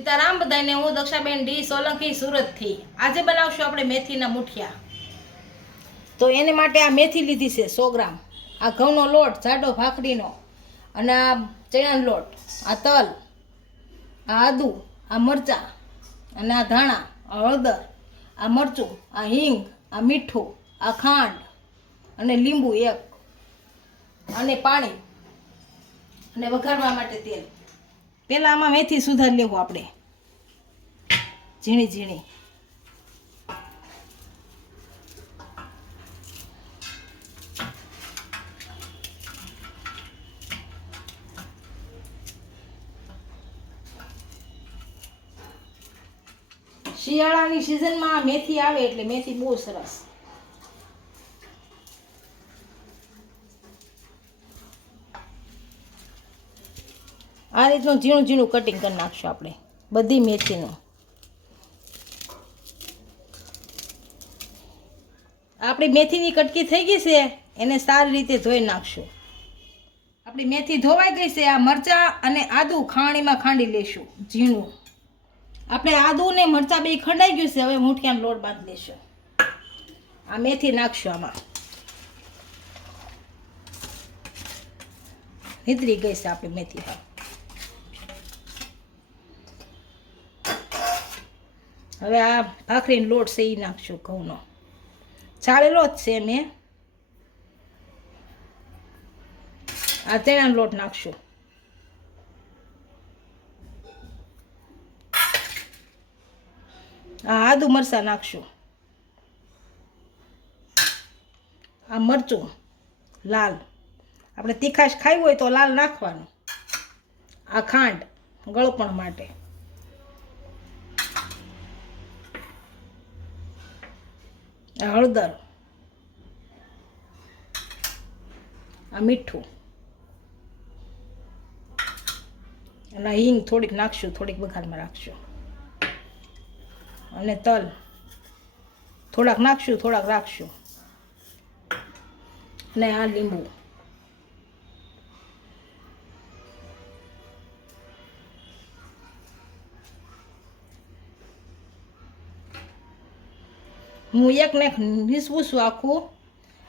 સીતારામ બધાને। હું દક્ષાબેન ડી સોલંકી સુરતથી। આજે બનાવશું આપણે મેથીના મુઠિયા। તો એને માટે આ મેથી લીધી છે 100 ગ્રામ, આ ઘઉંનો લોટ જાડો ભાખરીનો, અને આ ચણાનો લોટ, આ તલ, આ આદુ, આ મરચાં, અને આ ધાણા, આ હળદર, આ મરચું, આ હિંગ, આ મીઠું, આ ખાંડ, અને લીંબુ એક, અને પાણી, અને વઘારવા માટે તેલ। પહેલાં આમાં મેથી સુધારી લેવું આપણે ઝીણી ઝીણી। શિયાળાની સિઝનમાં મેથી આવે એટલે મેથી બહુ સરસ। આ રીતનું ઝીણું ઝીણું કટિંગ કરી નાખશું આપણે બધી મેથીનું। આપણી મેથીની કટકી થઈ ગઈ છે, એને સારી રીતે ધોઈ નાખશું। આપણી મેથી ધોવાઈ ગઈ છે। આ મરચાં અને આદુ ખાણીમાં ખાંડી લેશું ઝીણું। આપણે આદુ ને મરચાં બે ખંડાઈ ગયું છે। હવે મુઠિયાનો લોટ બાંધી લેશું। આ મેથી નાખશું આમાં, નીતરી ગઈ છે આપણી મેથી। હવે આ ભાખરીનો લોટ છે એ નાખશું, ઘઉંનો ચાળેલો જ છે મેં। આ ચણાનો લોટ નાખશું, આ આદુ મરચાં નાખશું, આ મરચું લાલ, આપણે તીખાશ ખાવી હોય તો લાલ નાખવાનું, આ ખાંડ ગળપણ માટે, આ હળદર, આ મીઠું, અને હિંગ થોડીક નાખશું, થોડીક વઘારમાં રાખશું, અને તલ થોડાક નાખશું, થોડાક રાખશું, અને આ લીંબુ। હું એક ને નીસવું છું આખું,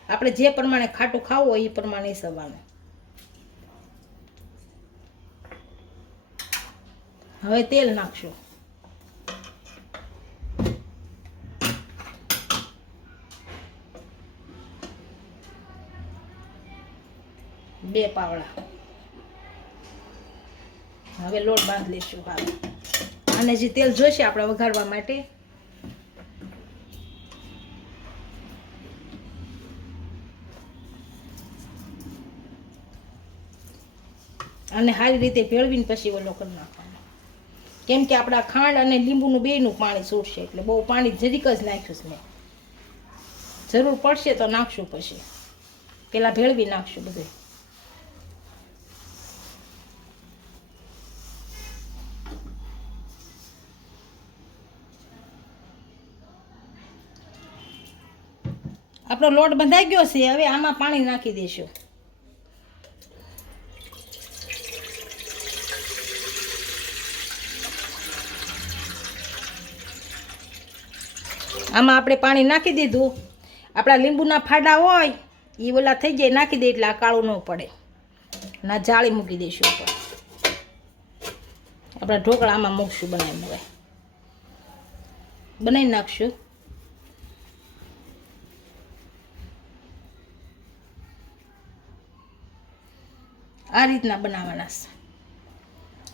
આપણે જે પ્રમાણે ખાટું ખાવું હોય એ પ્રમાણે હીસવાનું। હવે તેલ નાખશું, બે પાવડા। હવે લોટ બાંધી લઈશું। હવે આને જે તેલ જોઈશે આપણે વઘારવા માટે, અને સારી રીતે ભેળવીને પછી ઓલો કરી નાખવાનો, કેમ કે આપણા ખાંડ અને લીંબુનું બેયનું પાણી છૂટશે, એટલે બહુ પાણી જરીક જ નાખ્યું છે મેં। જરૂર પડશે તો નાખશું, પછી પહેલાં ભેળવી નાખશું બધું। આપણો લોટ બંધાઈ ગયો છે। હવે આમાં પાણી નાખી દઈશું। આમાં આપણે પાણી નાખી દીધું। આપણા લીંબુના ફાડા હોય એ ઓલા થઈ જાય, નાખી દે એટલે આ કાળું ન પડે। ના જાળી મૂકી દઈશું ઉપર। આપણા ઢોકળા આમાં મૂકશું બનાવીને। હવે બનાવી નાખશું। આ રીતના બનાવવાના છે।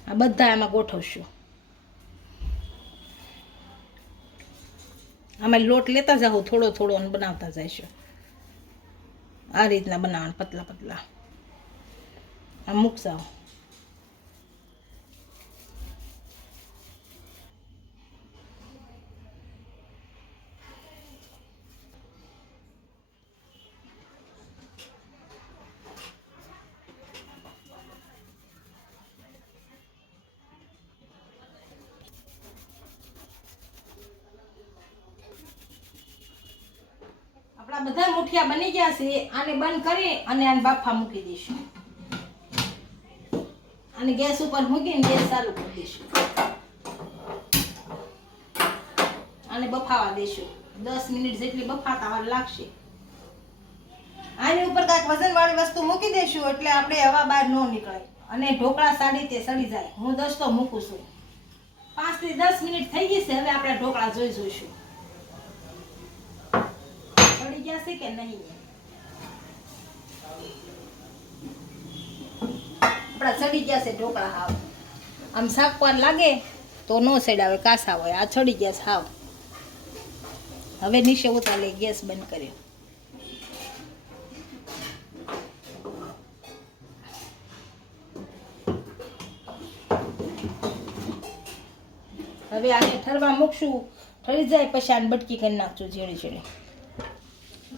આ બધા આમાં ગોઠવશું। આમાં લોટ લેતા જાઓ થોડો થોડો અને બનાવતા જઈશું। આ રીતના બનાવવાના પતલા પતલા। આ મૂકજાઓ। આપણા બધા મુઠિયા બની ગયા છે। આને બંધ કરી અને આને બાફા મૂકી દઈશું। અને ગેસ ઉપર મૂકીને ગેસ ચાલુ કરી દઈશું। આને બફાવા દેશું. 10 મિનિટ જેટલી બફાતા વાર લાગશે. આની ઉપર કાંઈક વજનવાળી વસ્તુ મૂકી દેશું એટલે આપણે હવા બહાર ન નીકળે અને ઢોકળા સારી રીતે સડી જાય. હું 10 તો મૂકું છું. 5 થી 10 મિનિટ થઈ ગઈ છે. હવે આપણે ઢોકળા જોઈશું સડી ગયા છે કે નહીં. આપણા સડી ગયા છે ઢોકળા. હાવ આમ શાકવાર લાગે તો નો સડાવે, કાસા હોય. આ સડી ગયા છે હાવ. હવે નીચે ઉતારી ગેસ બંધ કર્યો. હવે આને ઠરવા મૂકશું. ઠરી જાય પછી આને બટકી કરી નાખશું ઝીણી ઝીણી.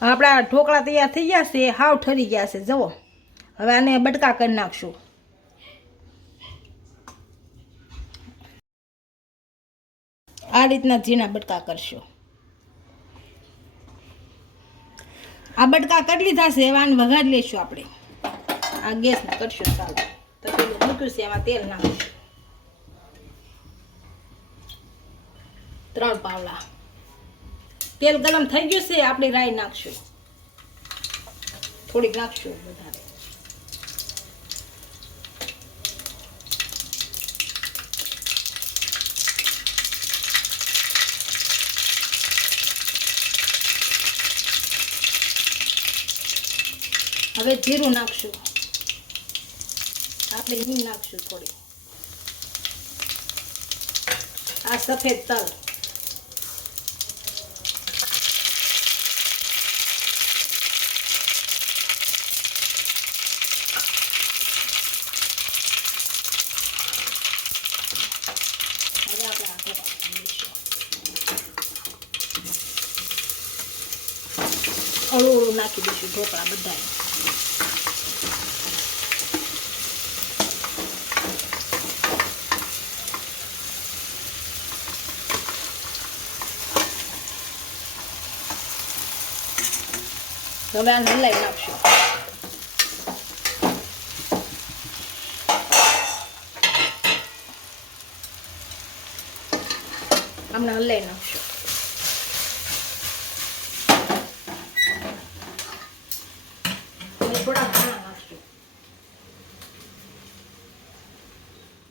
આપણા ઢોકળા તૈયાર થઈ ગયા છે. હાવ ઠરી ગયા છે જુઓ. હવે આને બટકા કરી નાખશું. આ રીતના ઝીણા બટકા કરશું. આ બટકા કરી લીધા છે. હવે આને વઘારી લઈશું આપણે. આ ગેસને કરશું ચાલો. તપેલું મૂક્યું છે એમાં તેલ નાખશું. 3 પાવડા તેલ ગરમ થઈ ગયું છે. આપણે રાઈ નાખશું. થોડીક નાખશું વધારે. હવે જીરું નાખશું. આપણે હિંગ નાખશું થોડી. આ સફેદ તલ. હળવું નાખી દઈશું ઢોકળા બધા. હવે આને હલાવી નાખશું. આમને હલાવી નાખશું.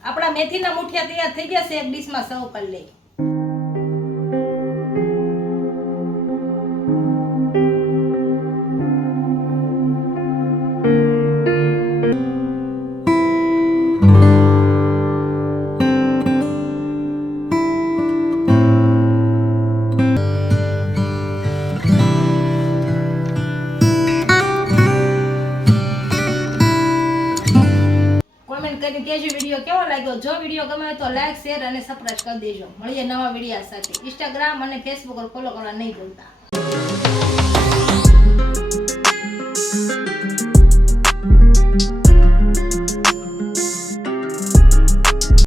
આપણા મેથીના મુઠિયા તૈયાર થઈ ગયા છે. એક ડીશમાં સર્વ કરી લઈ. કહેજો વિડીયો કેવો લાગ્યો. જો વિડીયો ગમે તો લાઈક શેર અને સબસ્ક્રાઇબ કરી દેજો. મળીએ નવા વિડીયો સાથે. ઇન્સ્ટાગ્રામ અને ફેસબુક પર ફોલો કરવા નહીં ભૂલતા.